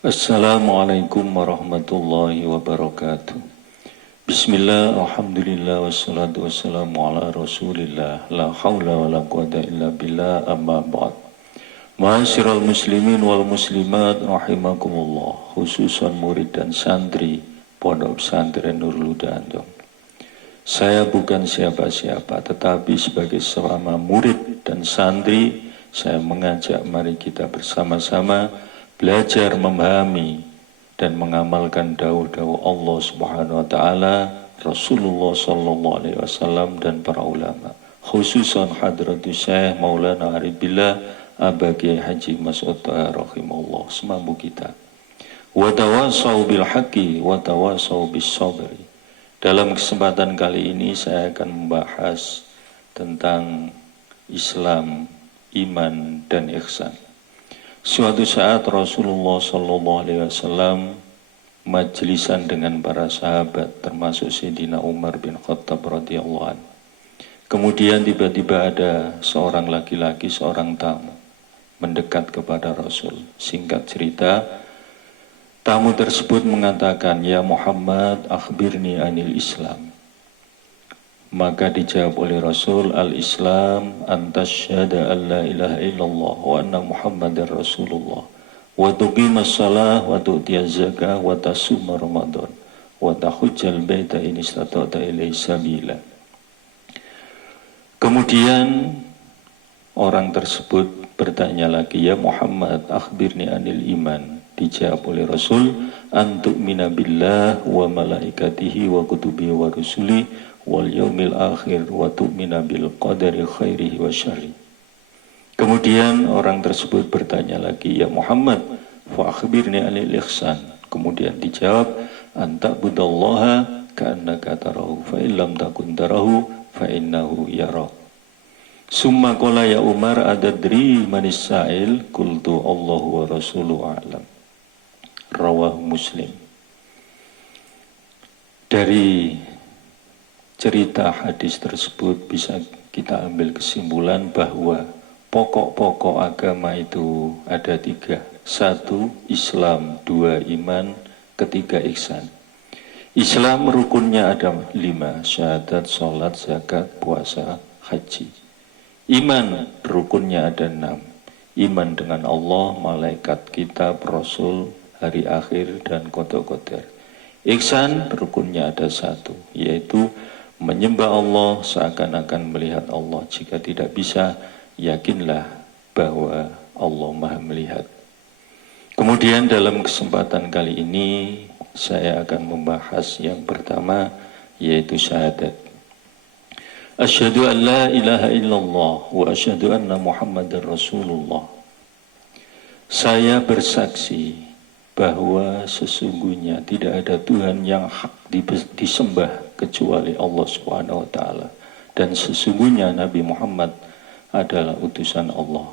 Assalamualaikum warahmatullahi wabarakatuh. Bismillah, alhamdulillah, wassalatu wassalamu ala rasulillah. La hawla wa la quwata illa billah, amma ba'd. Ma'asyiral muslimin wal muslimat rahimakumullah, khususan murid dan santri Pondok Pesantren Nurul Huda Anjong. Saya bukan siapa-siapa, tetapi sebagai seorang murid dan santri, saya mengajak mari kita bersama-sama belajar memahami dan mengamalkan dawuh-dawuh Allah Subhanahu wa taala, Rasulullah sallallahu alaihi wasallam dan para ulama. Khususan Hadratus Syekh Maulana Arif Billah Abagi Haji Mas'ud rahimahullah, semampu kita. Wa tawasau bil haqqi wa tawasau bis sabri. Dalam kesempatan kali ini saya akan membahas tentang Islam, iman dan ihsan. Suatu saat Rasulullah sallallahu alaihi wasallam majlisan dengan para sahabat termasuk Sayyidina Umar bin Khattab radhiyallahu anhu. Kemudian tiba-tiba ada seorang laki-laki, seorang tamu mendekat kepada Rasul. Singkat cerita, tamu tersebut mengatakan, "Ya Muhammad, akhbirni anil Islam." Maka dijawab oleh Rasul, "Al-Islam antasyhada an la ilaha illallah wa anna Muhammadar Rasulullah wa tuqimas shalah wa tu'tiyaz zakah wa tasuma Ramadan wa tahujjal baita in istata'ta ilaihi sabila." Kemudian orang tersebut bertanya lagi, "Ya Muhammad, akhbirni anil iman." Dijawab oleh Rasul, "Antu'mina billah wa malaikatihi wa kutubihi wa rusuli wal yaumil akhir wa tu'mina bil qadari khairihi wa syarri." Kemudian orang tersebut bertanya lagi, "Ya Muhammad, fa akhbirni anil ihsan." Kemudian dijawab, "Anta'budallaha ka'annaka tarahu fa illam takun tarahu fa innahu yarak." Summa qala ya Umar adadri manis sa'il, qultu Allahu wa rasuluhu a'lam. Rawahu Muslim. Dari cerita hadis tersebut bisa kita ambil kesimpulan bahwa pokok-pokok agama itu ada 3. 1. Islam, 2. Iman, 3. Ihsan. Islam rukunnya ada 5, syahadat, sholat, zakat, puasa, haji. Iman rukunnya ada 6, iman dengan Allah, malaikat, kitab, rasul, hari akhir, dan qada-qadar. Ihsan rukunnya ada 1, yaitu menyembah Allah seakan-akan melihat Allah. Jika tidak bisa, yakinlah bahwa Allah Maha melihat. Kemudian dalam kesempatan kali ini saya akan membahas yang pertama, yaitu syahadat. Asyhadu an la ilaha illallah wa asyhadu anna Muhammadar Rasulullah. Saya bersaksi bahwa sesungguhnya tidak ada Tuhan yang hak disembah kecuali Allah Subhanahu wa taala, dan sesungguhnya Nabi Muhammad adalah utusan Allah.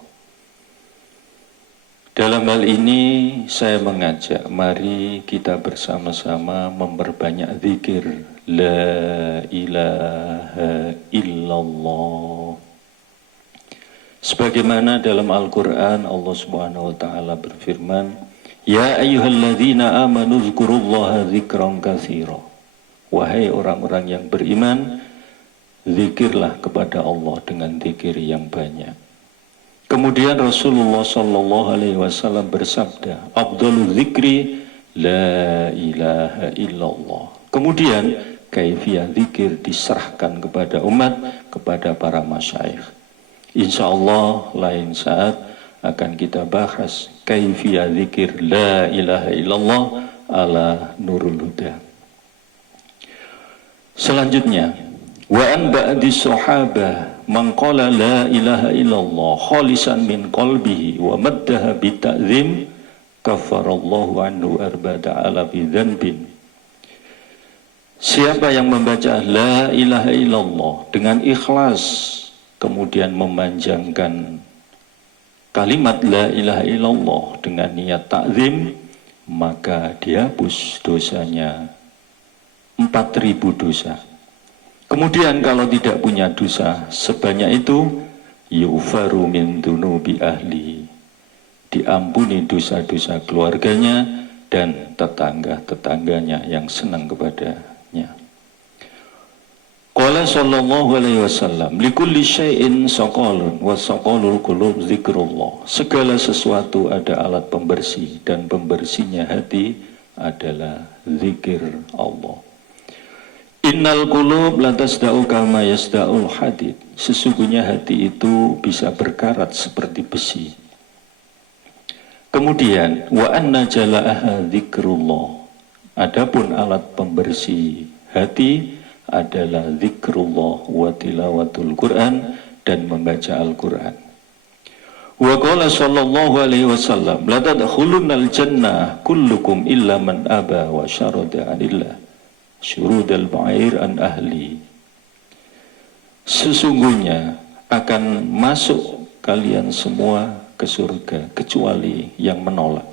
Dalam hal ini saya mengajak mari kita bersama-sama memperbanyak zikir la ilaha illallah. Sebagaimana dalam Al-Qur'an Allah Subhanahu wa taala berfirman, "Ya ayyuhalladzina amanu dzkurullaha dzikran katsira." Wahai orang-orang yang beriman, zikirlah kepada Allah dengan zikir yang banyak. Kemudian Rasulullah sallallahu alaihi wasallam bersabda, "Afdhalul dzikri la ilaha illallah." Kemudian kaifiyah zikir diserahkan kepada umat, kepada para masyayikh. Insyaallah lain saat akan kita bahas kaifiyah zikir la ilaha illallah ala Nurul Huda. Selanjutnya, wa an ba'di sahabah man qala la ilaha illallah khalisan min qalbihi wa maddaha bi ta'zim kafarallahu anhu arba'ata alafi dzanbin. Siapa yang membaca la ilaha illallah dengan ikhlas kemudian memanjangkan kalimat la ilaha illallah dengan niat ta'zim, maka dihapus dosanya 4.000 dosa. Kemudian kalau tidak punya dosa sebanyak itu, yufaru min dunubi ahli, diampuni dosa-dosa keluarganya dan tetangga-tetangganya yang senang kepadanya. Qala sallallahu alaihi wasallam, likulli syai'in saqalun wa saqalul qulub zikrullah. Segala sesuatu ada alat pembersih dan pembersihnya hati adalah zikir Allah. Innal qulub la tasda'u kama yasda'ul hadid. Sesungguhnya hati itu bisa berkarat seperti besi. Kemudian wa anna jala'aha zikrullah. Adapun alat pembersih hati adalah zikrullah wa tilawatul Quran dan membaca Al-Quran. Wa qala sallallahu alaihi wasallam, la tadkhulunal jannah kullukum illa man aba wa syarada anillah syurudal ba'ir an ahli. Sesungguhnya akan masuk kalian semua ke surga kecuali yang menolak.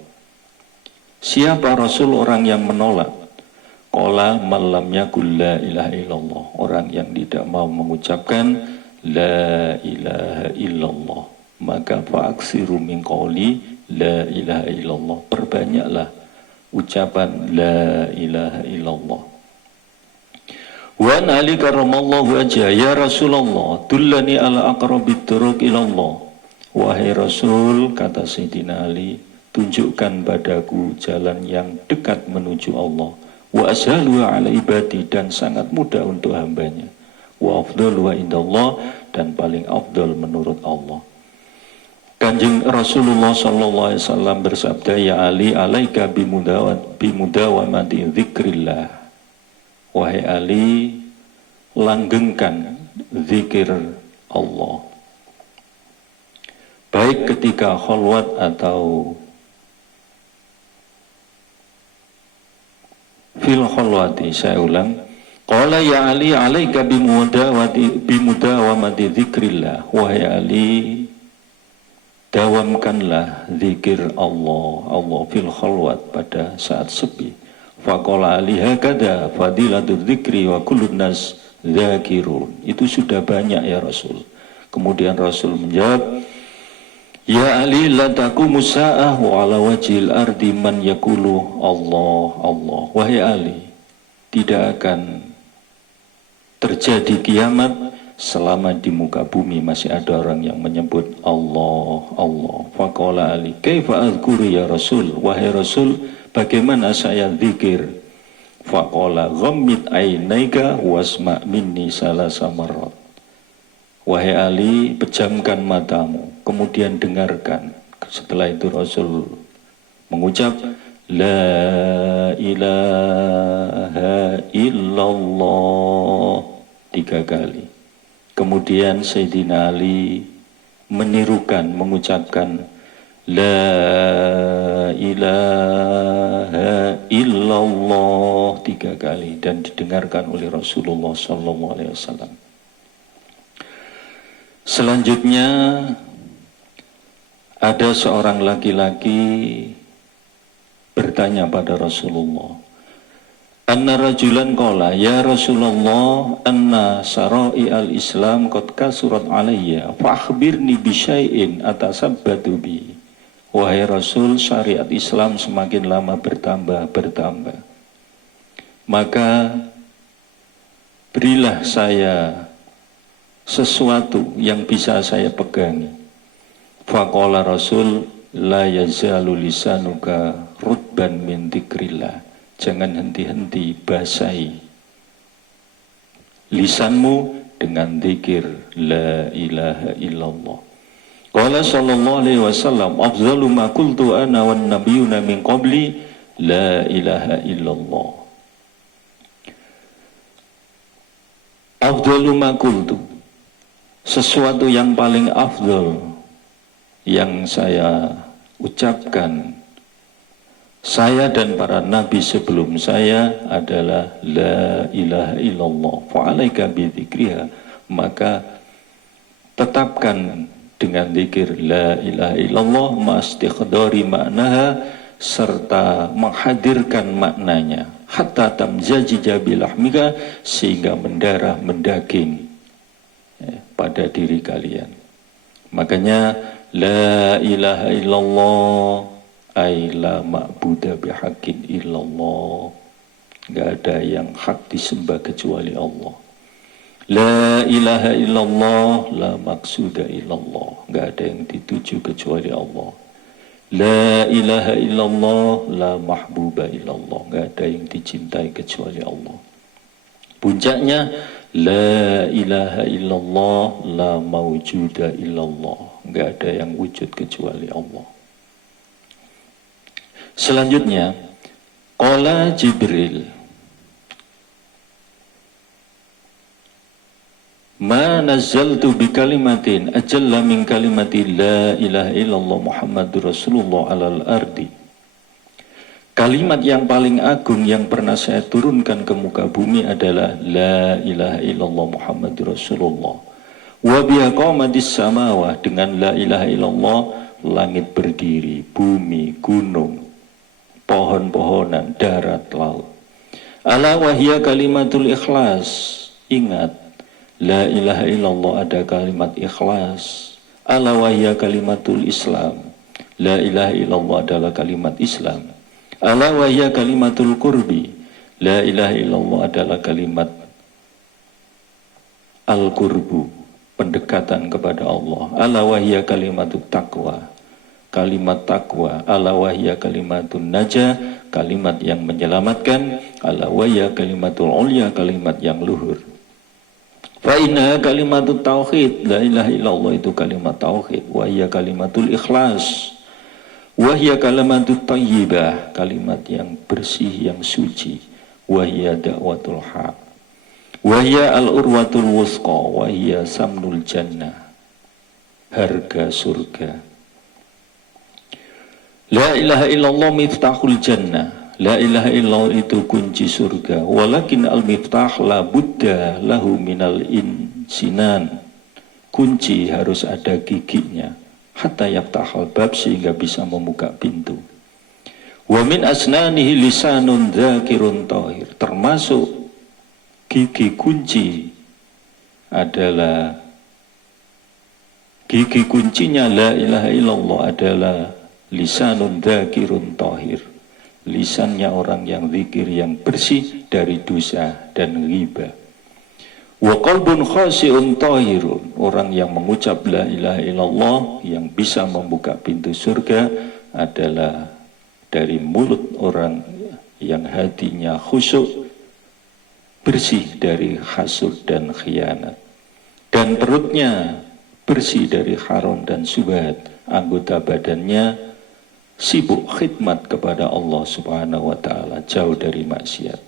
Siapa Rasul orang yang menolak? Qala malam yakul la ilaha illallah, orang yang tidak mau mengucapkan la ilaha illallah, maka fa'aksiru min qawli la ilaha illallah, perbanyaklah ucapan la ilaha illallah. Wa an Ali karramallahu wajhah, ya Rasulullah dullani ala aqrabit turuq ilallah. Wahai Rasul, kata Sayyidina Ali, tunjukkan padaku jalan yang dekat menuju Allah. Wa ashalu ala ibadi, dan sangat mudah untuk hambanya. Wa afdalu wa indallah, dan paling afdal menurut Allah. Kanjeng Rasulullah sallallahu alaihi wasallam bersabda, ya Ali, alaika bimudawamati dzikrillah. Wahai Ali, langgengkan zikir Allah, baik ketika khalwat atau fil khalwati. Saya ulang, qala ya Ali alaika bimudawamati dzikrillah. Wahai Ali, dawamkanlah zikir Allah fil khalwat, pada saat sepi. Faqala Ali hakada fadilatul dzikri wa kullun nas dzakirun. Itu sudah banyak ya Rasul. Kemudian Rasul menjawab, ya Ali, la taqumu sa'ah wa ala wajhil ardi man yaqulu Allah Allah. Wahai Ali, tidak akan terjadi kiamat selama di muka bumi masih ada orang yang menyebut Allah Allah. Faqala Ali, kaifa azkuru ya Rasul? Wahai Rasul, bagaimana saya zikir? Faqala ghammid ainaika wasma' minni salasa marrat. Wahai Ali, pejamkan matamu, kemudian dengarkan. Setelah itu Rasul mengucap la ilaha illallah 3 kali. Kemudian Sayyidina Ali menirukan, mengucapkan la ilaha illallah 3 kali, dan didengarkan oleh Rasulullah sallallahu alaihi wasallam. Selanjutnya ada seorang laki-laki bertanya pada Rasulullah, anna rajulan qala ya Rasulullah anna sara'i al-islam qad kasurat alayya fa akhbirni bi syai'in atasabbatu bi. Wahai Rasul, syariat Islam semakin lama bertambah, maka berilah saya sesuatu yang bisa saya pegangi. Faqala Rasul, la yazalu lisanuka rutban min dzikrillah. Jangan henti-henti basahi lisanmu dengan zikir la ilaha illallah. Qala sallallahu alaihi wasallam, afdalu ma qultu ana wan nabiyyuna min qabli la ilaha illallah. Afdalu ma qultu, sesuatu yang paling afdal yang saya ucapkan, saya dan para nabi sebelum saya, adalah la ilaha illallah. Fa'alaika bidzikriha, maka tetapkan dengan zikir la ilaha illallah ma'astikhdari maknaha, serta menghadirkan maknanya, hatta tamzajija bilahmika, sehingga mendarah mendaging pada diri kalian. Makanya La ilaha illallah ay la ma'buda bihaqqin illallah. Gak ada yang hak disembah kecuali Allah. La ilaha illallah la maqsuda illallah. Gak ada yang dituju kecuali Allah. La ilaha illallah la mahbuba illallah. Gak ada yang dicintai kecuali Allah. Puncaknya la ilaha illallah la mawjuda illallah. Gak ada yang wujud kecuali Allah. Selanjutnya, qala Jibril, ma nazzaltu bi kalimatin ajalla min kalimati la ilaha illallah Muhammadur Rasulullah alal ardi. Kalimat yang paling agung yang pernah saya turunkan ke muka bumi adalah la ilaha illallah Muhammadur Rasulullah. Wa biha qamatis samawah, dengan la ilaha illallah langit berdiri, bumi, gunung, pohon-pohonan, darat, laut. Ala wahya kalimatul ikhlas. Ingat, la ilaha illallah ada kalimat ikhlas. Ala wahya kalimatul Islam. La ilaha illallah adalah kalimat Islam. Ala wahya kalimatul qurbi. La ilaha illallah adalah kalimat al-qurbu, pendekatan kepada Allah. Ala wahya kalimatut taqwa. Kalimat takwa, ala wahya kalimatun najah, kalimat yang menyelamatkan, ala wahya kalimatul ulya, kalimat yang luhur. Fa inna kalimatut tauhid, la ilaha illallah itu kalimat tauhid, wahya kalimatul ikhlas, wahya kalimatut tayyibah, kalimat yang bersih, yang suci, wahya da'watul haq, wahya al-urwatul wusqa, wahya samnul jannah, harga surga. La ilaha illallah miftahul jannah. La ilaha illallah itu kunci surga. Walakin al-miftah la buddha lahu minal insinan. Kunci harus ada giginya. Hatta yaftahal bab, sehingga bisa membuka pintu. Wa min asnanihi lisanun dzakirun tahir. Termasuk gigi kunci adalah, gigi kuncinya la ilaha illallah adalah lisanun dzakirun tahir, lisannya orang yang zikir, yang bersih dari dosa dan ghibah. Wa qalbun khashi'un tahirun, orang yang mengucap la ilaha illallah yang bisa membuka pintu surga adalah dari mulut orang yang hatinya khusyuk, bersih dari hasud dan khianat, dan perutnya bersih dari haram dan syubhat, anggota badannya sibuk khidmat kepada Allah Subhanahu wa ta'ala, jauh dari maksiat.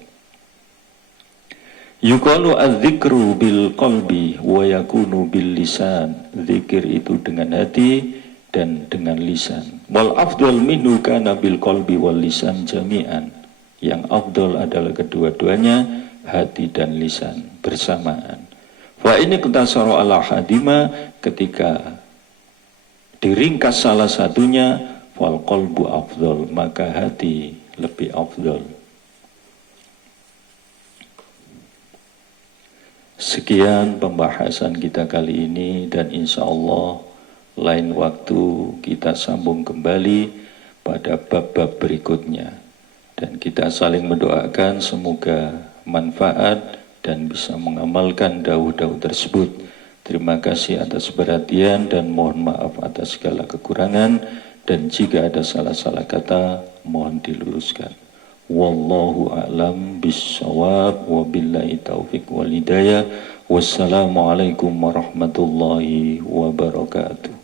Yuqalu adz-dzikru bil qalbi wa yakunu bil lisan. Zikir itu dengan hati dan dengan lisan. Wal afdal minhu kana bil qalbi wal lisan jami'an. Yang afdal adalah kedua-duanya, hati dan lisan bersamaan. Fa ini qtasara ala hadima, ketika diringkas salah satunya, wal qalbu afdal, maka hati lebih afdal. Sekian pembahasan kita kali ini, dan insya Allah lain waktu kita sambung kembali pada bab-bab berikutnya. Dan kita saling mendoakan semoga manfaat dan bisa mengamalkan dawuh-dawuh tersebut. Terima kasih atas perhatian dan mohon maaf atas segala kekurangan. Dan jika ada salah-salah kata, mohon diluruskan. Wallahu a'lam bissawab, wabillahi taufiq wal hidayah. Wassalamualaikum warahmatullahi wabarakatuh.